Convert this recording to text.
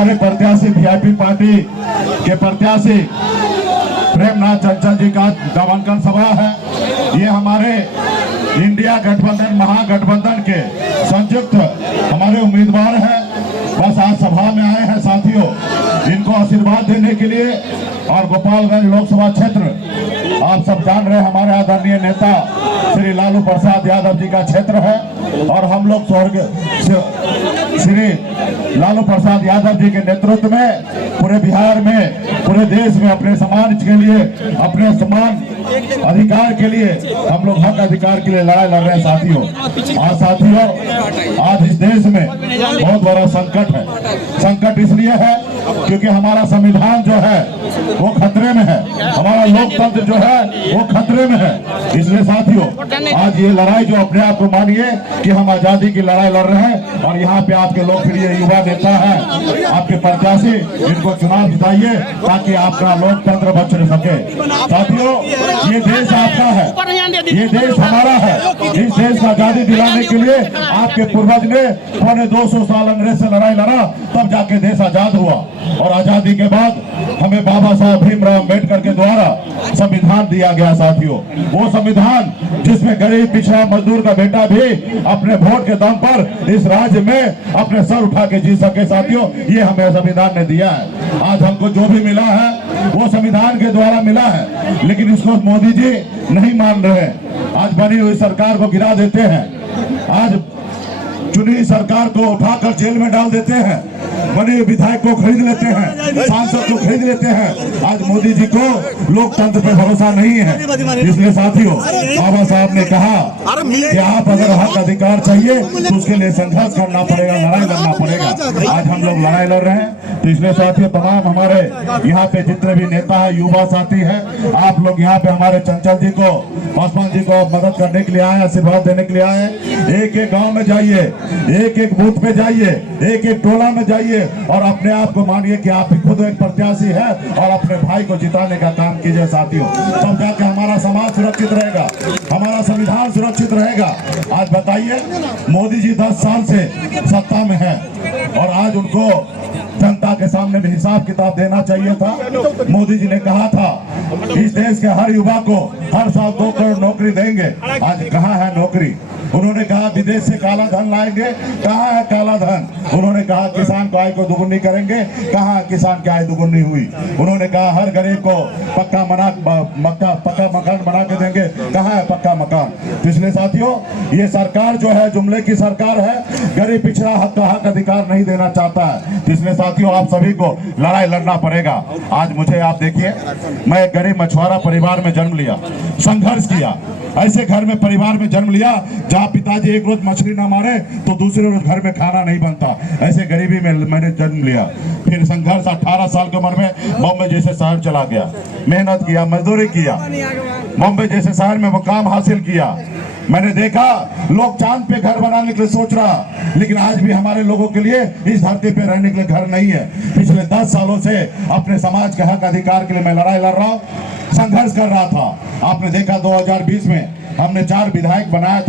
हमारे प्रत्याशी VIP party के प्रत्याशी प्रेमनाथ चंचल जी का नामांकन सभा है। ये हमारे इंडिया गठबंधन महागठबंधन के संयुक्त हमारे उम्मीदवार हैं। बस आज सभा में आए हैं साथियों, इनको आशीर्वाद देने के लिए। और गोपालगंज लोकसभा क्षेत्र आप सब जान रहे हैं, हमारे आदरणीय नेता श्री लालू प्रसाद यादव जी का क्षेत्र है। और हम लोग श्री लालू प्रसाद यादव जी के नेतृत्व में पूरे बिहार में, पूरे देश में अपने समाज के लिए, अपने समान अधिकार के लिए, हम लोग हक अधिकार के लिए लड़ाई लड़ रहे हैं साथियों। आज इस देश में बहुत बड़ा संकट है। संकट इसलिए है क्योंकि हमारा संविधान जो है वो खतरे में है, हमारा लोकतंत्र जो है वो खतरे में है। इसलिए साथियों, आज ये लड़ाई जो अपने आप को मानिए कि हम आजादी की लड़ाई लड़ रहे हैं। और यहाँ पे आपके लोकप्रिय युवा नेता हैं, आपके प्रत्याशी, इनको चुनाव जिताइए ताकि आपका लोकतंत्र बच सके। साथियों, ये देश आपका है, ये देश हमारा है। इस देश को आजादी दिलाने के लिए आपके पूर्वज ने 250 साल अंग्रेज से लड़ाई लड़ा, तब जाके देश आजाद हुआ। और आजादी के बाद हमें बाबा साहब भीमराव अम्बेडकर के द्वारा संविधान दिया गया साथियों। वो संविधान जिसमें गरीब पिछड़ा मजदूर का बेटा भी अपने वोट के दम पर इस राज्य में अपने सर उठा के जी सके साथियों, ये हमें संविधान ने दिया है। आज हमको जो भी मिला है वो संविधान के द्वारा मिला है, लेकिन इसको मोदी जी नहीं मान रहे। आज बनी हुई सरकार को गिरा देते हैं, आज चुनी सरकार को उठाकर जेल में डाल देते हैं, बने विधायक को खरीद लेते हैं, सांसद को खरीद लेते हैं। आज मोदी जी को लोकतंत्र पर भरोसा नहीं है। इसलिए साथियों, बाबा साहब ने कहा कि आप अगर हक अधिकार चाहिए तो उसके लिए संघर्ष करना पड़ेगा, लड़ाई लड़ना पड़ेगा। आज हम लोग लड़ाई लड़ रहे हैं। तो इसलिए साथियों, तमाम हमारे यहाँ पे जितने भी नेता है, युवा साथी है, आप लोग यहाँ पे हमारे चंचल जी को, पासवान जी को मदद करने के लिए आए, आशीर्वाद देने के लिए आए। एक एक गाँव में जाइए, एक एक बूथ पे जाइए, एक एक टोला में जाइए और अपने आप को मानिए कि आप खुद एक प्रत्याशी है और अपने भाई को जिताने का काम कीजिए साथियों। तब जाके हमारा समाज सुरक्षित रहेगा, हमारा संविधान सुरक्षित रहेगा। आज बताइए, मोदी जी 10 साल से सत्ता में है और आज उनको जनता के सामने भी हिसाब किताब देना चाहिए था। मोदी जी ने कहा था इस देश के हर युवा को हर साल 2 करोड़ नौकरी देंगे। आज कहाँ है नौकरी? उन्होंने कहा विदेश से काला धन लाएंगे, कहाँ है काला धन? उन्होंने कहा किसान को आय को दुगुनी करेंगे, कहाँ किसान की आय दुगुनी हुई? उन्होंने कहा हर गरीब को पक्का मकान बना के देंगे, कहाँ है पक्का मकान? इसलिए साथियों, ये सरकार जो है जुमले की सरकार है, गरीब पिछड़ा हक अधिकार नहीं देना चाहता है। इसलिए साथियों, आप सभी को लड़ाई लड़ना पड़ेगा। आज मुझे आप देखिए, मैं एक गरीब मछुआरा परिवार में जन्म लिया, संघर्ष किया, ऐसे घर में परिवार में जन्म लिया जहाँ पिताजी एक रोज मछली ना मारे तो दूसरे रोज घर में खाना नहीं बनता। ऐसे गरीबी में मैंने जन्म लिया। फिर संघर्ष 18 साल की उम्र में बॉम्बे जैसे शहर चला गया, मेहनत किया, मजदूरी किया, बॉम्बे जैसे शहर में मुकाम हासिल किया। मैंने देखा लोग चांद पे घर बनाने के लिए सोच रहा, लेकिन आज भी हमारे लोगों के लिए इस धरती पे रहने के लिए घर नहीं है। पिछले 10 सालों से अपने समाज के हक अधिकार के लिए मैं लड़ाई लड़ रहा हूँ, संघर्ष कर रहा था। आपने देखा 2020 में हमने 4 विधायक बनाया था।